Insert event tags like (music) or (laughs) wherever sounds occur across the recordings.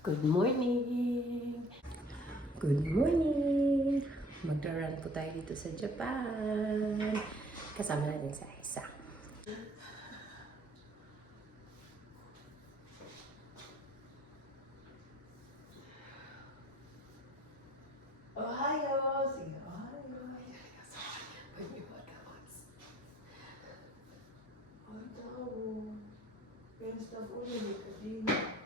Good morning! Good morning! Magdaran po tayo dito sa Japan. Kasama natin sa isa. Ohio! Sige, Ohio! Ang tao. Kaya sa ulo ni Kadina.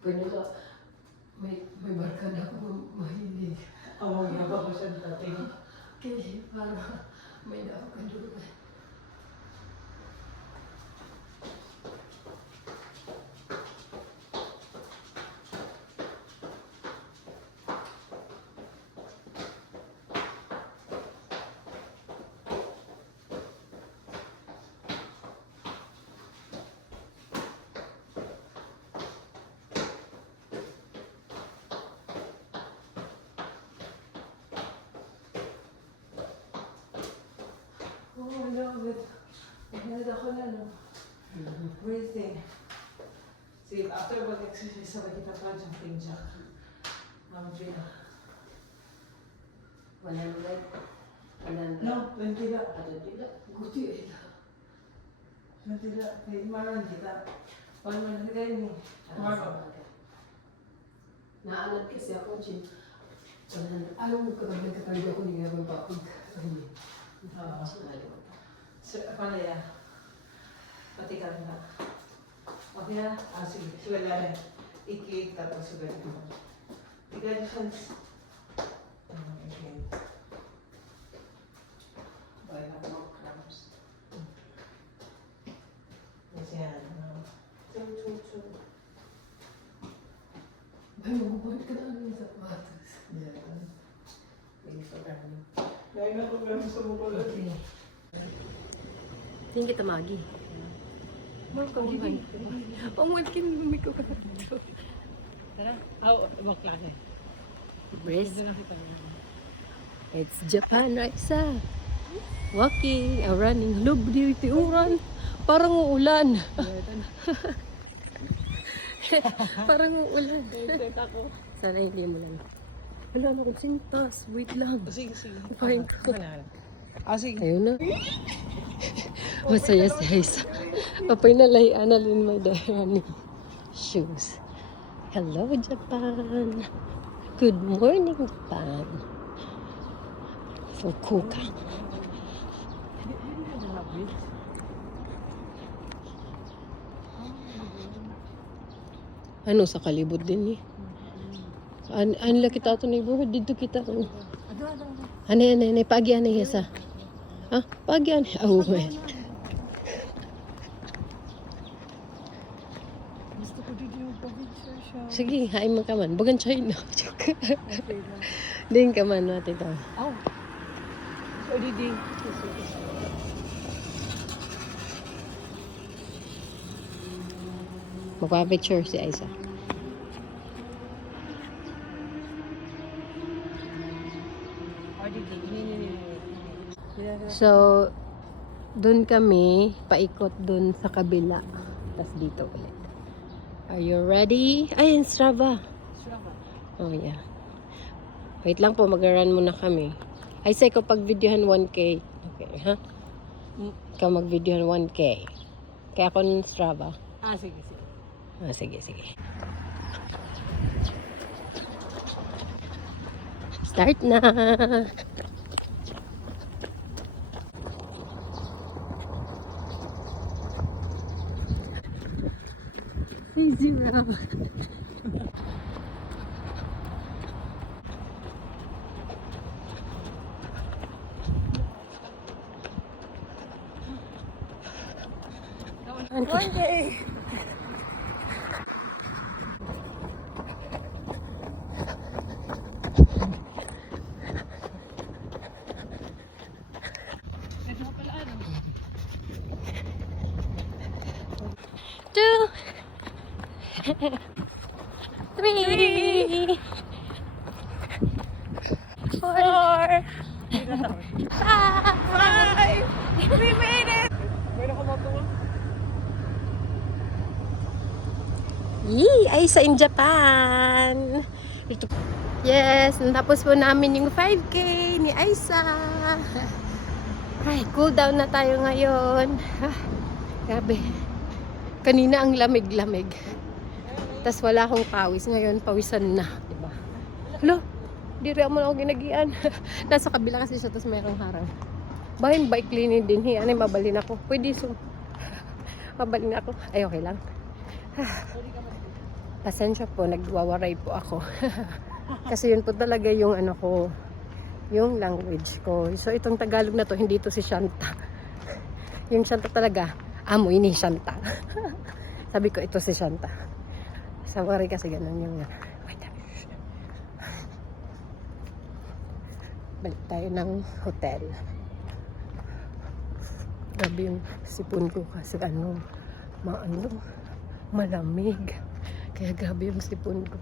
Pwede ka, may, may barkada ako mahilig. Ang mga ginagawa ko siya dati. Kaya para may daaw ka doon. Oh, I love it. Naganda ko na, no? Breathing. See, after mag-exercise, sabay kita pa jumping jack. Mama Gina. 100? 100? No, 20 lang. Ada tidak? Guti eh. 20 lang. Kaya maran kita. Paano man kita yun eh. Maran. Naalat kasi ako, Jim. 100. Ayaw mo kagabi kakarga ko niya ng papag. Oo. sinali mo. So, paano yan? Pati ka na. Okay na? Ah, sige. Lang rin. Ikik, tapos chance. Ka na for coming. Dahil na program sa mukha Okay. Tingin kita magi. Oh, mungkin mami ko ka. Tara. Oh, ibang klase. Na yan. It's Japan, Raisa. Walking, uh, running, lub di tiuran. Parang uulan. (laughs) Parang uulan. Sana hindi mo lang. Wala na akong sintas. Wait lang. Sige, sige. Upahin ko. Ah, sige. Ayun na. Masaya si Haisa. Papay na lay analin my running shoes. Hello, Japan. Good morning, Japan. Fukuoka. Ano sa kalibot din eh. An anla kita to neighborhood dito kita. Ano ano ano pagi ano yasa. Ah, pagi ano. Oh, man. Sige, hain mo ka man. Bagan China. (laughs) Joke. Din ka man natin to. Aw. Pwede din. Magpa-picture si Aisa. So, doon kami, paikot doon sa kabila. Tapos dito ulit. Are you ready? Ay, yung Strava. Oh, yeah. Wait lang po, mag-run muna kami. Ay, say ko pag videohan 1K. Okay, ha? Ikaw mag-videohan 1K. Kaya ako ng Strava. Ah, sige, sige. Ah, sige, sige. Start na! zero. One day. Three, four, five. We made it! Yee! Ay, sa in Japan! Yes, natapos po namin yung 5K ni Aisa. Ay, cool down na tayo ngayon. (laughs) Grabe. Kanina ang lamig-lamig. Tapos wala akong pawis. Ngayon, pawisan na. Diba? Hala, di rin mo na ako ginagian. (laughs) Nasa kabila kasi siya, tapos mayroong harang. Bahin bike cleaning din. Hi, ano, mabalin ako. Pwede so. (laughs) mabalin ako. Ay, okay lang. (sighs) Pasensya po, nagwawaray po ako. (laughs) Kasi yun po talaga yung ano ko, yung language ko. So itong Tagalog na to, hindi to si Shanta. yung Shanta talaga, amoy ni Shanta. Sabi ko, ito si Shanta. Sa waray kasi ganun yung... Wait a minute. Balik tayo ng hotel. Grabe yung sipon ko kasi ano, maano, malamig. Kaya grabe yung sipon ko.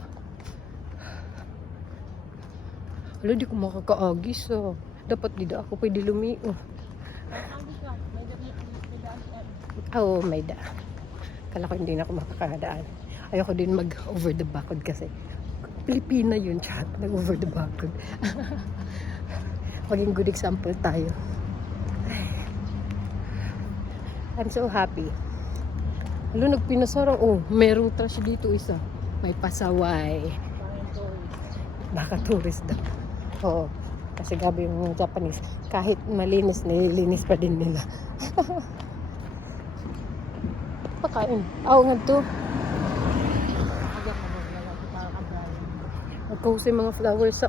Wala, di ko makakaagis. Oh. Dapat di ako pwede lumiyo. Oo, oh, may da. Kala ko hindi na ako makakadaan. Ayoko din mag over the backward kasi Pilipina yun, chat. Nag over the backward. (laughs) Maging good example tayo. (sighs) I'm so happy.Alo, nagpinasarang. Oh, merong trash dito isa. May pasaway. Baka tourist daw. Oo. Kasi gabi yung Japanese. Kahit malinis, nililinis pa din nila. (laughs) Pakain. Oo nga to. Magkahusay mga flowers sa.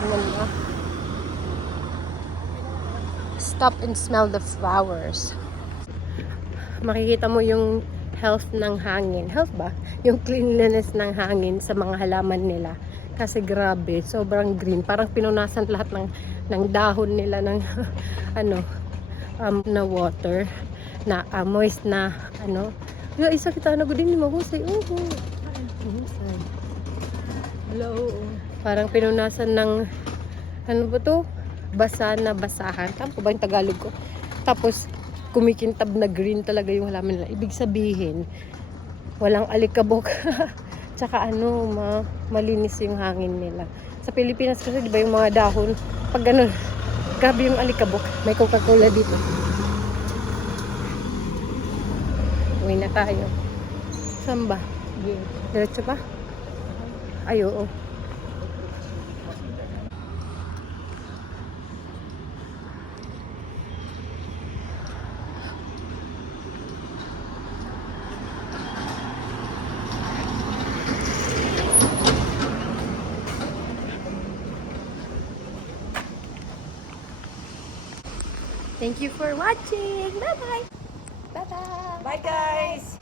Tingnan mo. Stop and smell the flowers. Makikita mo yung health ng hangin. Health ba? Yung cleanliness ng hangin sa mga halaman nila. Kasi grabe, sobrang green. Parang pinunasan lahat ng, ng dahon nila ng (laughs) ano, um, na water na uh, moist na ano. Yung isa kita na din mo husay. Oh, husay. Hello. Parang pinunasan ng ano ba to? Basa na basahan. Tama ba yung Tagalog ko? Tapos kumikintab na green talaga yung halaman nila. Ibig sabihin, walang alikabok. (laughs) Tsaka ano, ma malinis yung hangin nila. Sa Pilipinas kasi, di ba yung mga dahon, pag ganun, (laughs) grabe yung alikabok. May Coca-Cola dito. Uwi na tayo. Saan ba? Diretso pa? Ay, oo. Thank you for watching. Bye-bye. Bye-bye. Bye, guys.